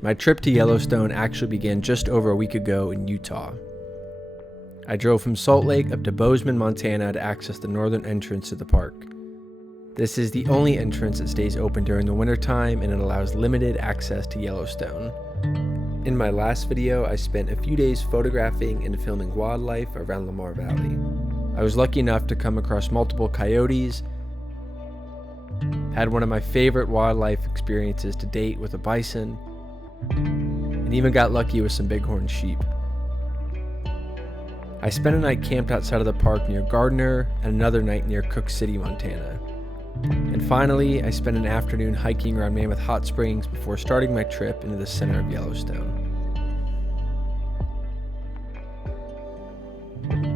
My trip to Yellowstone actually began just over a week ago in Utah. I drove from Salt Lake up to Bozeman, Montana to access the northern entrance to the park. This is the only entrance that stays open during the wintertime, and it allows limited access to Yellowstone. In my last video, I spent a few days photographing and filming wildlife around Lamar Valley. I was lucky enough to come across multiple coyotes, had one of my favorite wildlife experiences to date with a bison, and even got lucky with some bighorn sheep. I spent a night camped outside of the park near Gardner and another night near Cook City, Montana. And finally, I spent an afternoon hiking around Mammoth Hot Springs before starting my trip into the center of Yellowstone.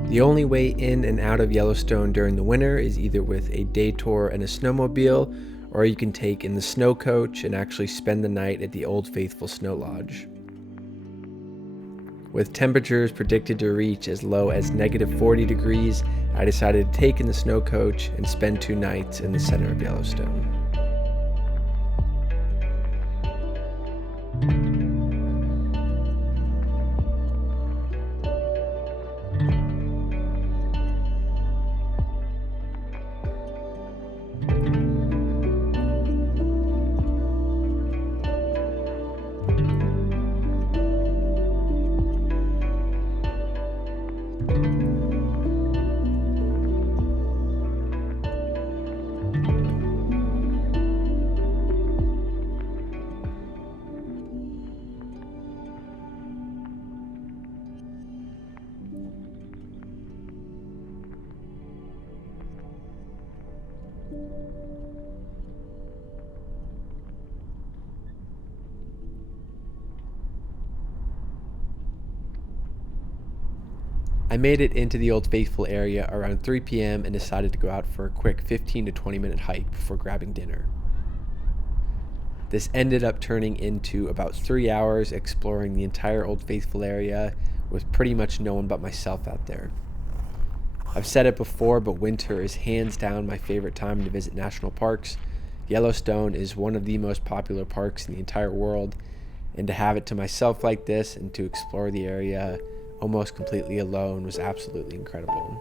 The only way in and out of Yellowstone during the winter is either with a day tour and a snowmobile, or you can take in the snow coach and actually spend the night at the Old Faithful Snow Lodge. With temperatures predicted to reach as low as -40 degrees, I decided to take in the snow coach and spend 2 nights in the center of Yellowstone. I made it into the Old Faithful area around 3 p.m. and decided to go out for a quick 15 to 20 minute hike before grabbing dinner. This ended up turning into about 3 hours exploring the entire Old Faithful area with pretty much no one but myself out there. I've said it before, but winter is hands down my favorite time to visit national parks. Yellowstone is one of the most popular parks in the entire world, and to have it to myself like this and to explore the area almost completely alone was absolutely incredible.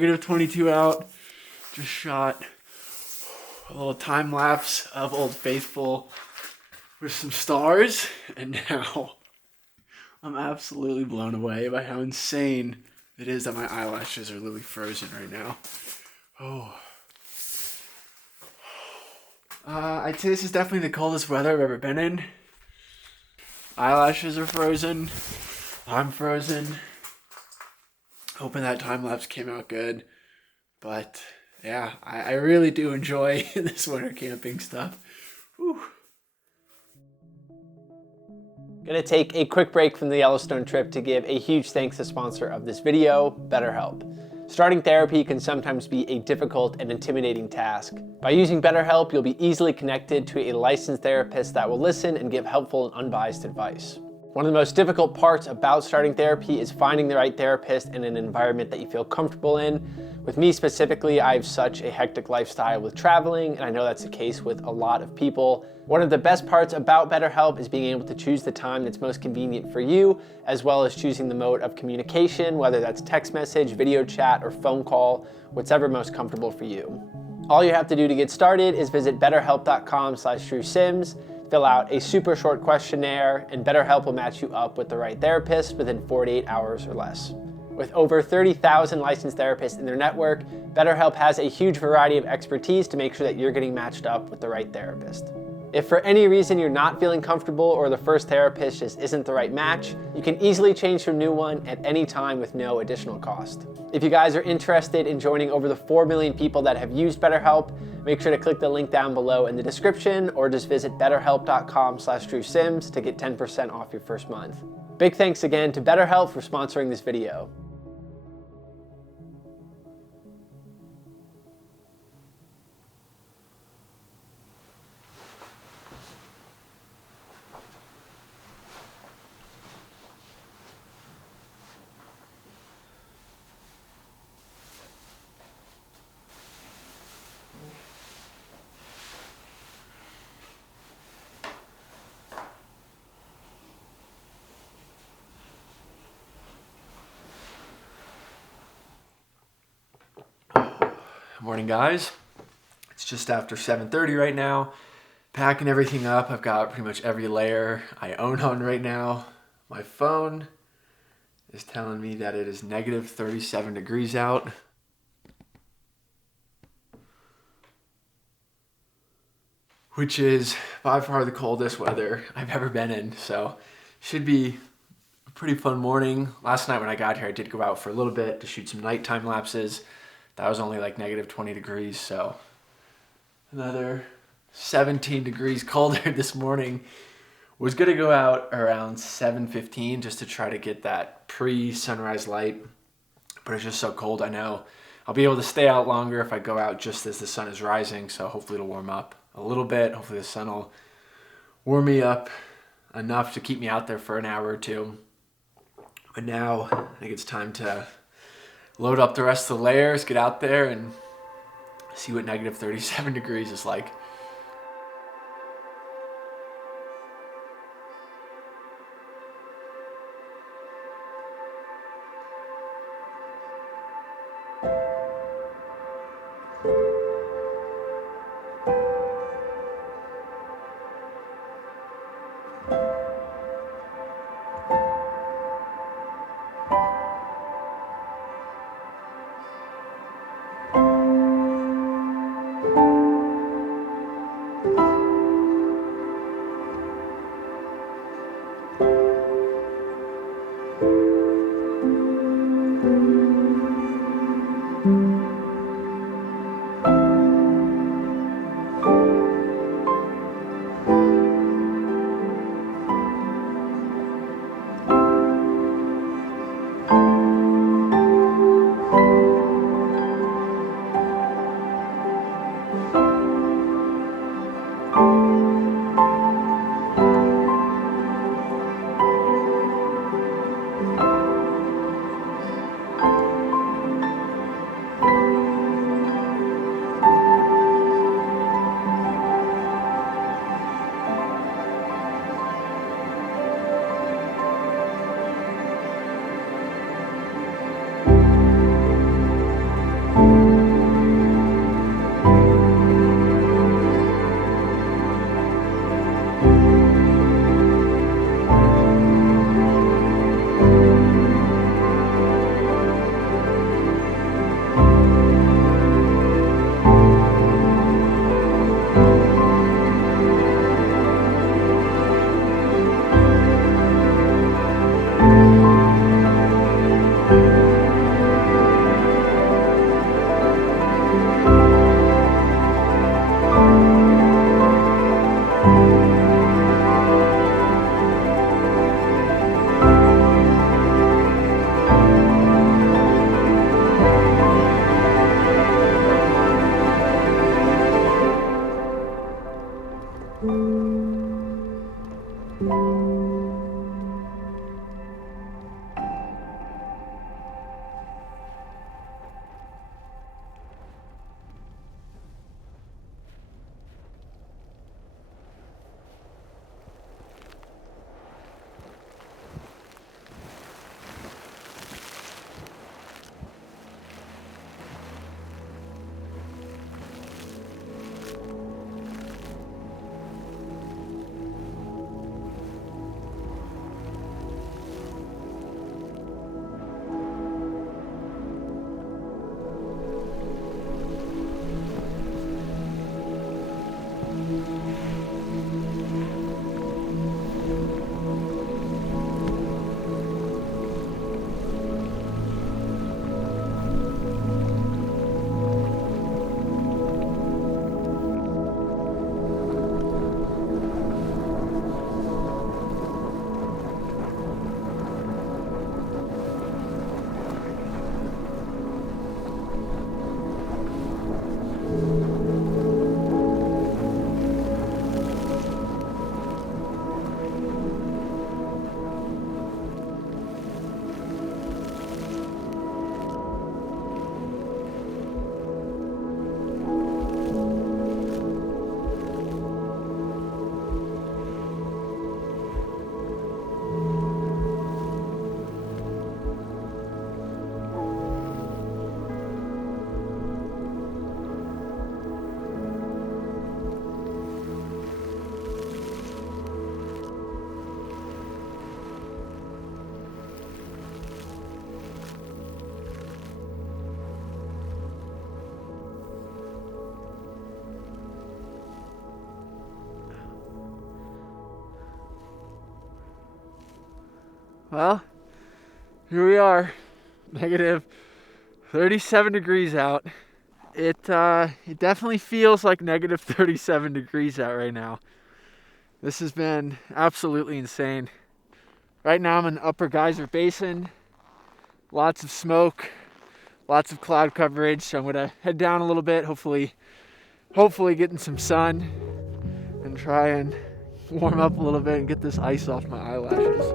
-22 out. Just shot a little time lapse of Old Faithful with some stars, and now I'm absolutely blown away by how insane it is that my eyelashes are literally frozen right now. Oh. I'd say this is definitely the coldest weather I've ever been in. Eyelashes are frozen. I'm frozen. Hoping that time lapse came out good. But yeah, I really do enjoy this winter camping stuff. Whew. Gonna take a quick break from the Yellowstone trip to give a huge thanks to sponsor of this video, BetterHelp. Starting therapy can sometimes be a difficult and intimidating task. By using BetterHelp, you'll be easily connected to a licensed therapist that will listen and give helpful and unbiased advice. One of the most difficult parts about starting therapy is finding the right therapist in an environment that you feel comfortable in. With me specifically, I have such a hectic lifestyle with traveling, and I know that's the case with a lot of people. One of the best parts about BetterHelp is being able to choose the time that's most convenient for you, as well as choosing the mode of communication, whether that's text message, video chat, or phone call, whatever most comfortable for you. All you have to do to get started is visit betterhelp.com/drewsims, fill out a super short questionnaire, and BetterHelp will match you up with the right therapist within 48 hours or less. With over 30,000 licensed therapists in their network, BetterHelp has a huge variety of expertise to make sure that you're getting matched up with the right therapist. If for any reason you're not feeling comfortable or the first therapist just isn't the right match, you can easily change to a new one at any time with no additional cost. If you guys are interested in joining over the 4 million people that have used BetterHelp, make sure to click the link down below in the description or just visit betterhelp.com/drewsims to get 10% off your first month. Big thanks again to BetterHelp for sponsoring this video. Morning, guys. It's just after 7:30 right now. Packing everything up. I've got pretty much every layer I own on right now. My phone is telling me that it is -37 degrees out. Which is by far the coldest weather I've ever been in. So should be a pretty fun morning. Last night when I got here, I did go out for a little bit to shoot some nighttime lapses. That was only like -20 degrees, so another 17 degrees colder this morning. Was gonna go out around 7:15 just to try to get that pre-sunrise light, but it's just so cold. I know I'll be able to stay out longer if I go out just as the sun is rising, so hopefully it'll warm up a little bit. Hopefully the sun will warm me up enough to keep me out there for an hour or two. But now I think it's time to load up the rest of the layers, get out there, and see what -37 degrees is like. Well, here we are, negative 37 degrees out. It definitely feels like negative 37 degrees out right now. This has been absolutely insane. Right now I'm in the upper Geyser Basin. Lots of smoke, lots of cloud coverage. So I'm gonna head down a little bit, hopefully getting some sun, and try and warm up a little bit and get this ice off my eyelashes.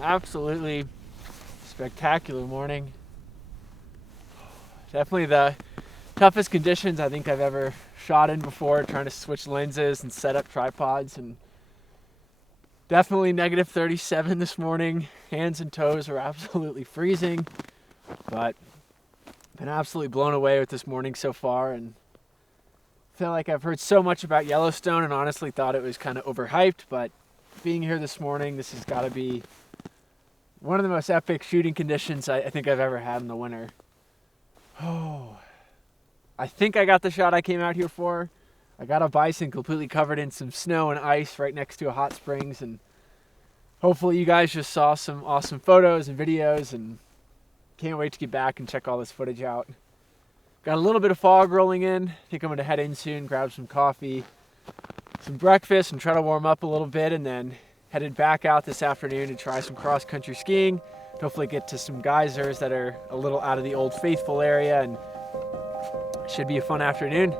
Absolutely spectacular morning. Definitely the toughest conditions I think I've ever shot in before, trying to switch lenses and set up tripods, and definitely negative 37 this morning. Hands and toes are absolutely freezing, but been absolutely blown away with this morning so far, and feel like I've heard so much about Yellowstone and honestly thought it was kind of overhyped, but being here this morning, this has got to be one of the most epic shooting conditions I think I've ever had in the winter. Oh, I think I got the shot I came out here for. I got a bison completely covered in some snow and ice right next to a hot springs, and hopefully you guys just saw some awesome photos and videos, and can't wait to get back and check all this footage out. Got a little bit of fog rolling in. I think I'm gonna head in soon, grab some coffee, some breakfast, and try to warm up a little bit, and then headed back out this afternoon to try some cross-country skiing. Hopefully get to some geysers that are a little out of the Old Faithful area, and should be a fun afternoon.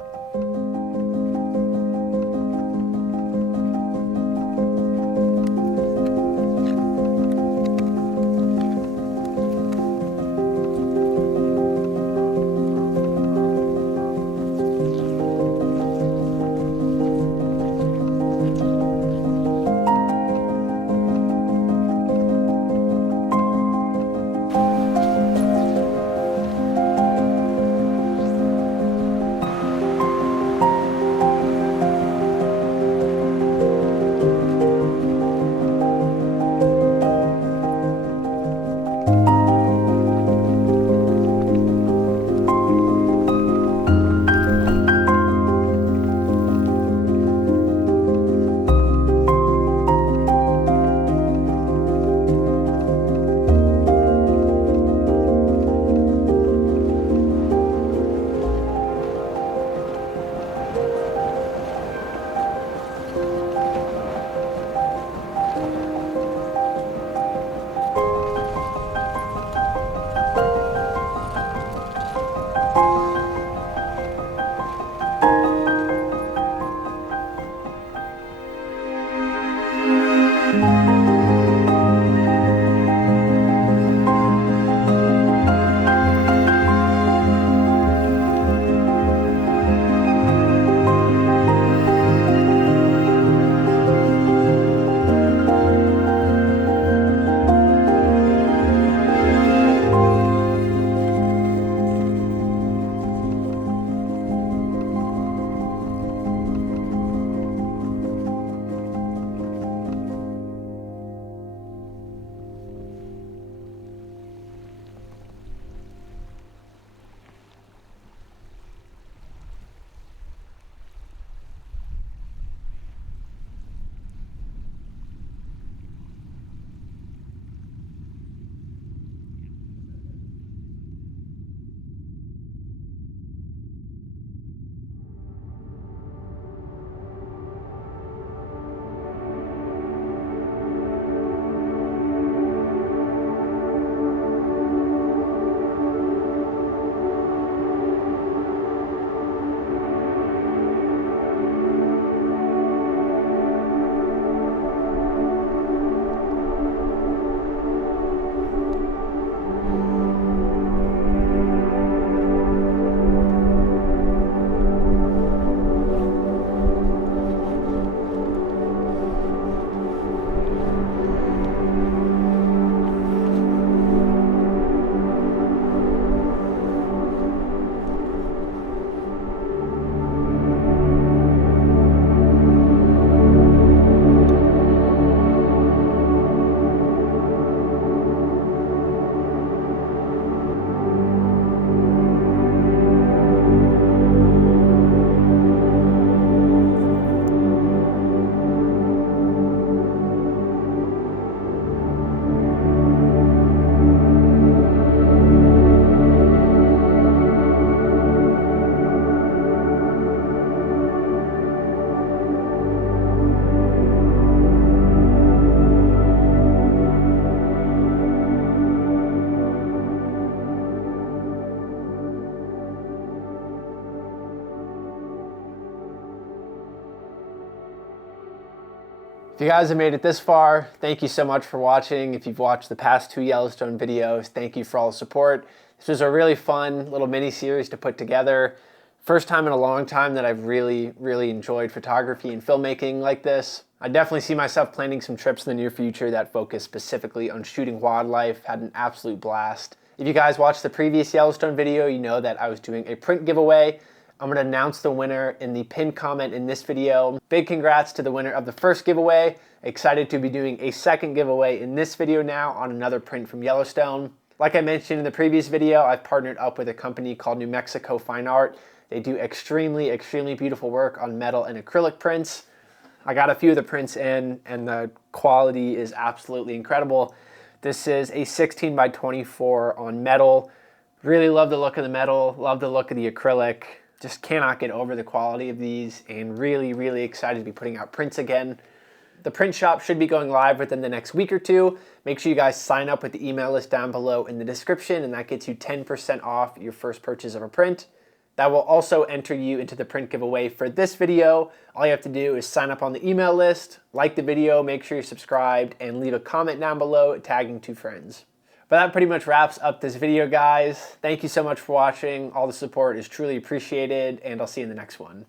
you guys have made it this far, thank you so much for watching. If you've watched the past 2 Yellowstone videos, thank you for all the support. This was a really fun little mini series to put together. First time in a long time that I've really enjoyed photography and filmmaking like this. I definitely see myself planning some trips in the near future that focus specifically on shooting wildlife. Had an absolute blast. If you guys watched the previous Yellowstone video, you know that I was doing a print giveaway. I'm gonna announce the winner in the pinned comment in this video. Big congrats to the winner of the first giveaway. Excited to be doing a second giveaway in this video now on another print from Yellowstone. Like I mentioned in the previous video, I've partnered up with a company called New Mexico Fine Art. They do extremely beautiful work on metal and acrylic prints. I got a few of the prints in and the quality is absolutely incredible. This is a 16 by 24 on metal. Really love the look of the metal, love the look of the acrylic. Just cannot get over the quality of these, and really excited to be putting out prints again. The print shop should be going live within the next week or two. Make sure you guys sign up with the email list down below in the description, and that gets you 10% off your first purchase of a print. That will also enter you into the print giveaway for this video. All you have to do is sign up on the email list, like the video, make sure you're subscribed, and leave a comment down below tagging 2 friends. But that pretty much wraps up this video, guys. Thank you so much for watching. All the support is truly appreciated, and I'll see you in the next one.